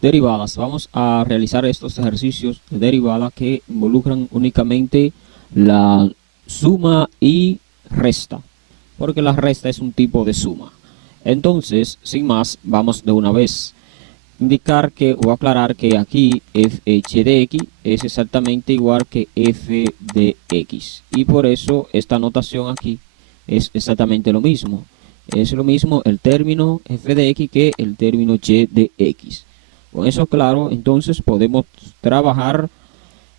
derivadas. Vamos a realizar estos ejercicios de derivada que involucran únicamente la suma y resta, porque la resta es un tipo de suma. Entonces, sin más, vamos de una vez. Indicar que o aclarar que aquí f(h) de x es exactamente igual que f de x, y por eso esta notación aquí es exactamente lo mismo. Es lo mismo el término f de x que el término y de x. Con eso claro, entonces podemos trabajar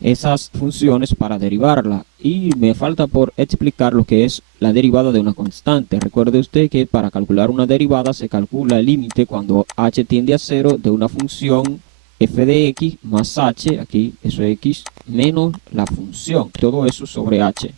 esas funciones para derivarla. Y me falta por explicar lo que es la derivada de una constante. Recuerde usted que para calcular una derivada se calcula el límite cuando h tiende a 0 de una función f de x más h, aquí eso es x, menos la función, todo eso sobre h.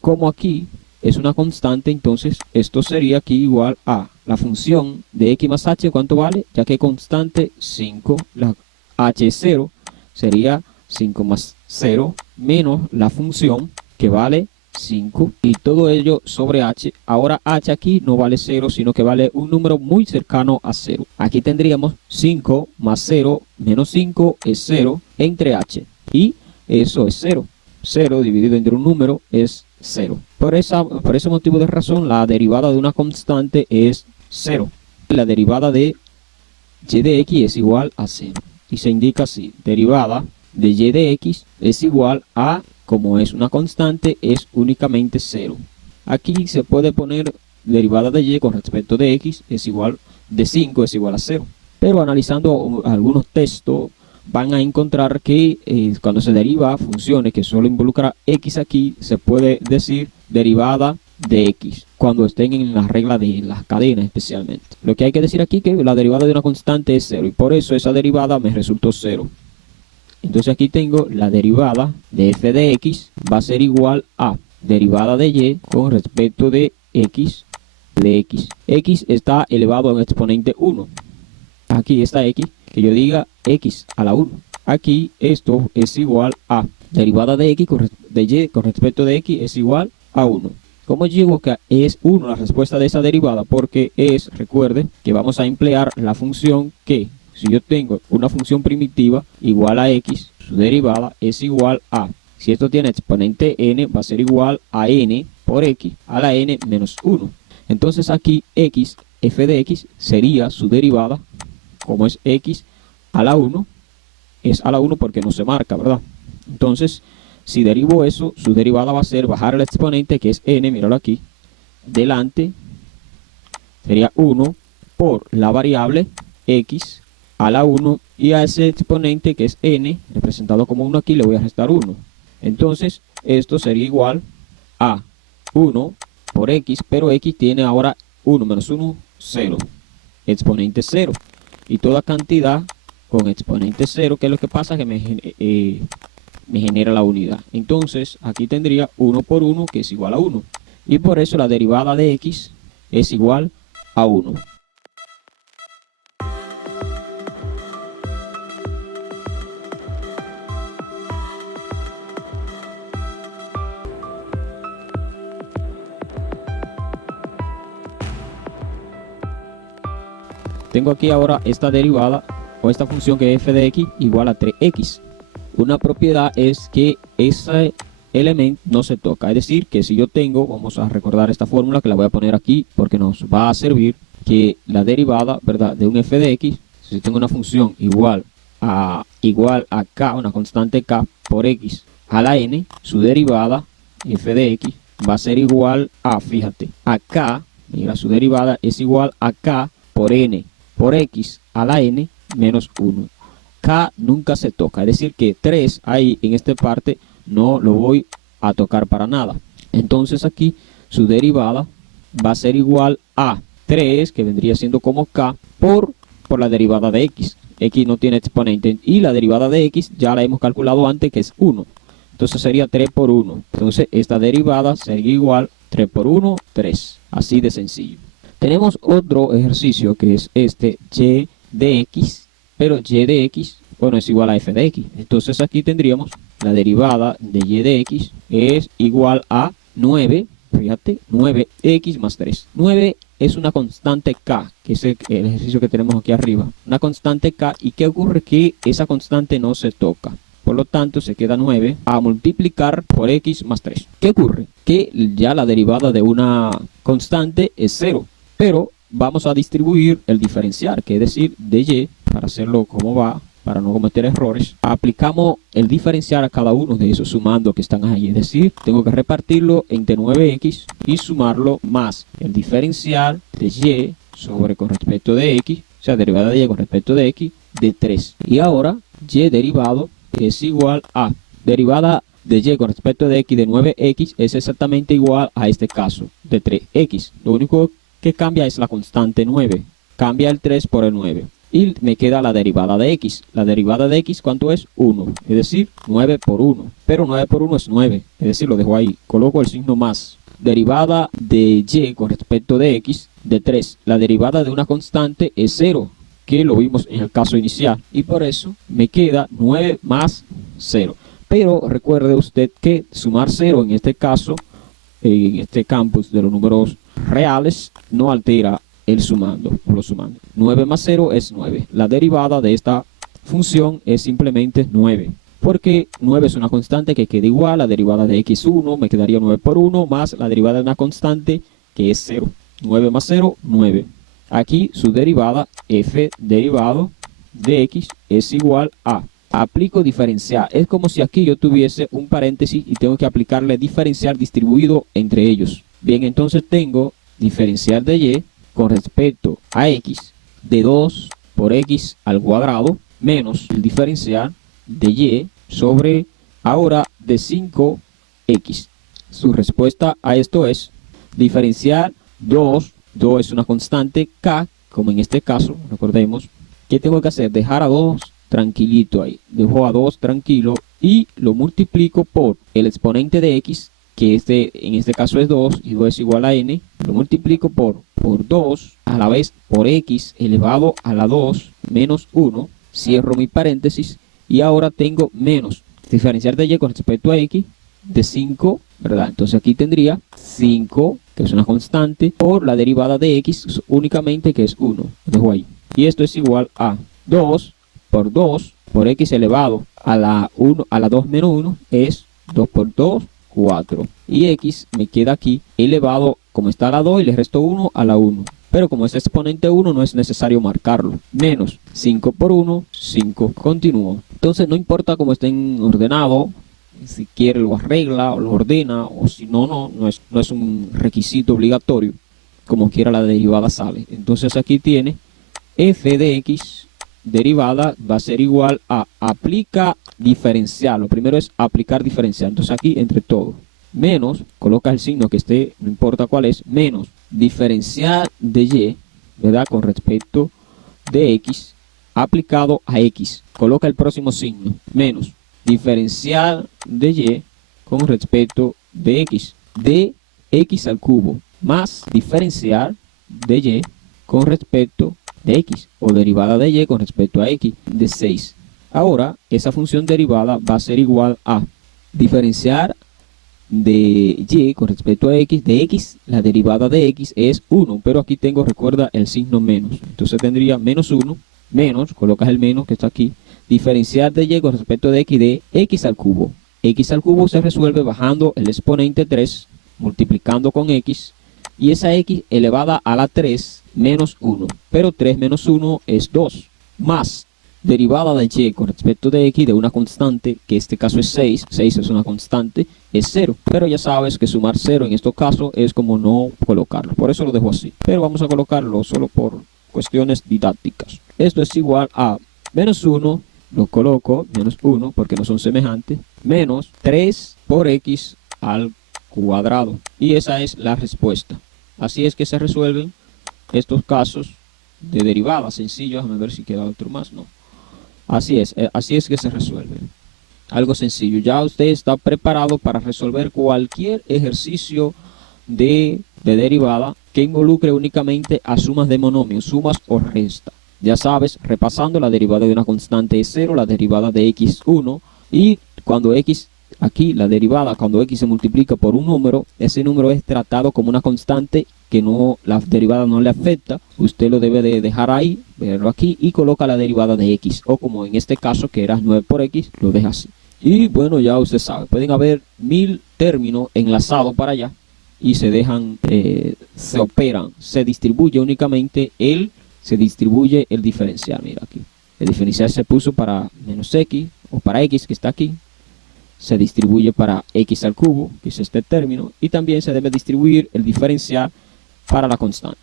Como aquí es una constante, entonces esto sería aquí igual a la función de x más h, ¿cuánto vale? Ya que constante 5, la h es 0, sería 5 más 0 menos la función que vale 5 y todo ello sobre h. Ahora h aquí no vale 0, sino que vale un número muy cercano a 0. Aquí tendríamos 5 más 0 menos 5 es 0 entre h, y eso es 0. 0 dividido entre un número es 0. Por ese motivo de razón, la derivada de una constante es 0. La derivada de y de x es igual a 0. Y se indica así: derivada de y de x es igual a, como es una constante, es únicamente 0. Aquí se puede poner derivada de y con respecto de x es igual de 5 es igual a 0. Pero analizando algunos textos van a encontrar que cuando se deriva funciones que solo involucra x, aquí se puede decir derivada de x cuando estén en la regla de las cadenas especialmente. Lo que hay que decir aquí es que la derivada de una constante es 0 y por eso esa derivada me resultó 0. Entonces aquí tengo la derivada de f de x va a ser igual a derivada de y con respecto de x de x. X está elevado a un exponente 1. Aquí está x, que yo diga x a la 1. Aquí esto es igual a derivada de x de y con respecto de x es igual a 1. ¿Cómo digo que es 1 la respuesta de esa derivada? Porque recuerde que vamos a emplear la función que, si yo tengo una función primitiva igual a x, su derivada es igual a, si esto tiene exponente n, va a ser igual a n por x a la n menos 1. Entonces aquí x, f de x, sería su derivada, como es x a la 1, es a la 1 porque no se marca, ¿verdad? Entonces, si derivo eso, su derivada va a ser bajar el exponente, que es n, míralo aquí, delante, sería 1 por la variable x a la 1, y a ese exponente que es n, representado como 1 aquí, le voy a restar 1. Entonces, esto sería igual a 1 por x, pero x tiene ahora 1 menos 1, 0. Exponente 0. Y toda cantidad con exponente 0, que es lo que pasa, que me genera la unidad. Entonces, aquí tendría 1 por 1, que es igual a 1. Y por eso la derivada de x es igual a 1. Tengo aquí ahora esta derivada o esta función que es f de x igual a 3x. Una propiedad es que ese elemento no se toca. Es decir, que si yo tengo, vamos a recordar esta fórmula que la voy a poner aquí porque nos va a servir, que la derivada, ¿verdad?, de un f de x, si yo tengo una función igual a k, una constante k por x a la n, su derivada f de x va a ser igual a, fíjate, a k, mira, su derivada es igual a k por n por x a la n menos 1. K nunca se toca, es decir que 3 ahí en esta parte no lo voy a tocar para nada. Entonces aquí su derivada va a ser igual a 3, que vendría siendo como k, por la derivada de x. X no tiene exponente y la derivada de x ya la hemos calculado antes, que es 1. Entonces sería 3 por 1. Entonces esta derivada sería igual 3 por 1, 3. Así de sencillo. Tenemos otro ejercicio que es este y de x, pero y de x, bueno, es igual a f de x. Entonces aquí tendríamos la derivada de y de x es igual a 9 Fíjate, 9x más 3. 9 es una constante k, que es el ejercicio que tenemos aquí arriba. Una constante k, ¿y qué ocurre? Que esa constante no se toca. Por lo tanto, se queda 9 a multiplicar por x más 3. ¿Qué ocurre? Que ya la derivada de una constante es 0. Pero vamos a distribuir el diferencial, que es decir, de y, para hacerlo como va, para no cometer errores. Aplicamos el diferencial a cada uno de esos sumando que están ahí. Es decir, tengo que repartirlo entre 9x y sumarlo más el diferencial de y sobre con respecto de x, o sea, derivada de y con respecto de x, de 3. Y ahora, y derivado es igual a derivada de y con respecto de x de 9x es exactamente igual a este caso de 3x. Lo único que cambia es la constante 9. Cambia el 3 por el 9. Y me queda la derivada de x. La derivada de x, ¿cuánto es? 1. Es decir, 9 por 1. Pero 9 por 1 es 9. Es decir, lo dejo ahí. Coloco el signo más. Derivada de y con respecto de x de 3. La derivada de una constante es 0, que lo vimos en el caso inicial. Y por eso me queda 9 más 0. Pero recuerde usted que sumar 0 en este caso, en este campus de los números reales, no altera el sumando o lo sumando. 9 más 0 es 9. La derivada de esta función es simplemente 9. Porque 9 es una constante que queda igual. La derivada de x1 me quedaría 9 por 1 más la derivada de una constante que es 0. 9 más 0, 9. Aquí su derivada, f derivado de x es igual a. Aplico diferencial. Es como si aquí yo tuviese un paréntesis y tengo que aplicarle diferencial distribuido entre ellos. Bien, entonces tengo diferencial de y con respecto a x de 2 por x al cuadrado menos el diferencial de y sobre ahora de 5x. Su respuesta a esto es diferencial 2. 2 es una constante k, como en este caso, recordemos. ¿Qué tengo que hacer? Dejar a 2 tranquilito ahí. Dejo a 2 tranquilo y lo multiplico por el exponente de x, que en este caso es 2, y 2 es igual a n. Lo multiplico por 2, a la vez por x elevado a la 2 menos 1. Cierro mi paréntesis y ahora tengo menos diferencial de y con respecto a x de 5, ¿verdad? Entonces aquí tendría 5, que es una constante, por la derivada de x únicamente, que es 1. Lo dejo ahí. Y esto es igual a 2 por x elevado a la 1 a la 2 menos 1 es 2 por 2, 4. Y x me queda aquí elevado, como está a la 2 y le resto 1 a la 1. Pero como es exponente 1 no es necesario marcarlo. Menos 5 por 1, 5. Continúo. Entonces no importa cómo estén ordenados. Si quiere lo arregla o lo ordena, o si no es un requisito obligatorio. Como quiera la derivada sale. Entonces aquí tiene f de x derivada va a ser igual a aplica diferencial. Lo primero es aplicar diferencial. Entonces aquí entre todo menos, coloca el signo que esté, no importa cuál es, menos diferencial de y, ¿verdad? Con respecto de x aplicado a x. Coloca el próximo signo, menos diferencial de y con respecto de x al cubo, más diferencial de y con respecto de x, o derivada de y con respecto a x, de 6. Ahora, esa función derivada va a ser igual a diferenciar de y con respecto a x, de x, la derivada de x es 1, pero aquí tengo, recuerda, el signo menos. Entonces tendría menos 1, menos, colocas el menos que está aquí, diferenciar de y con respecto de x al cubo. X al cubo se resuelve bajando el exponente 3, multiplicando con x, y esa x elevada a la 3 menos 1. Pero 3 menos 1 es 2. Más derivada de y con respecto de x de una constante, que en este caso es 6. 6 es una constante, es 0. Pero ya sabes que sumar 0 en estos casos es como no colocarlo. Por eso lo dejo así. Pero vamos a colocarlo solo por cuestiones didácticas. Esto es igual a menos 1. Lo coloco, menos 1, porque no son semejantes. Menos 3 por x al cuadrado. Y esa es la respuesta. Así es que se resuelven estos casos de derivadas sencillos. Déjame ver si queda otro más. No. Así es que se resuelve. Algo sencillo. Ya usted está preparado para resolver cualquier ejercicio de derivada que involucre únicamente a sumas de monomios, sumas o resta. Ya sabes, repasando, la derivada de una constante es 0, la derivada de x 1, y cuando x aquí la derivada, cuando x se multiplica por un número, ese número es tratado como una constante que no, la derivada no le afecta. Usted lo debe de dejar ahí, verlo aquí, y coloca la derivada de x, o como en este caso que era 9 por x, lo deja así. Y bueno, ya usted sabe, pueden haber 1000 términos enlazados para allá y se dejan, se operan, se distribuye únicamente se distribuye el diferencial. Mira aquí, el diferencial se puso para menos x, o para x que está aquí, se distribuye para x al cubo, que es este término, y también se debe distribuir el diferencial para la constante.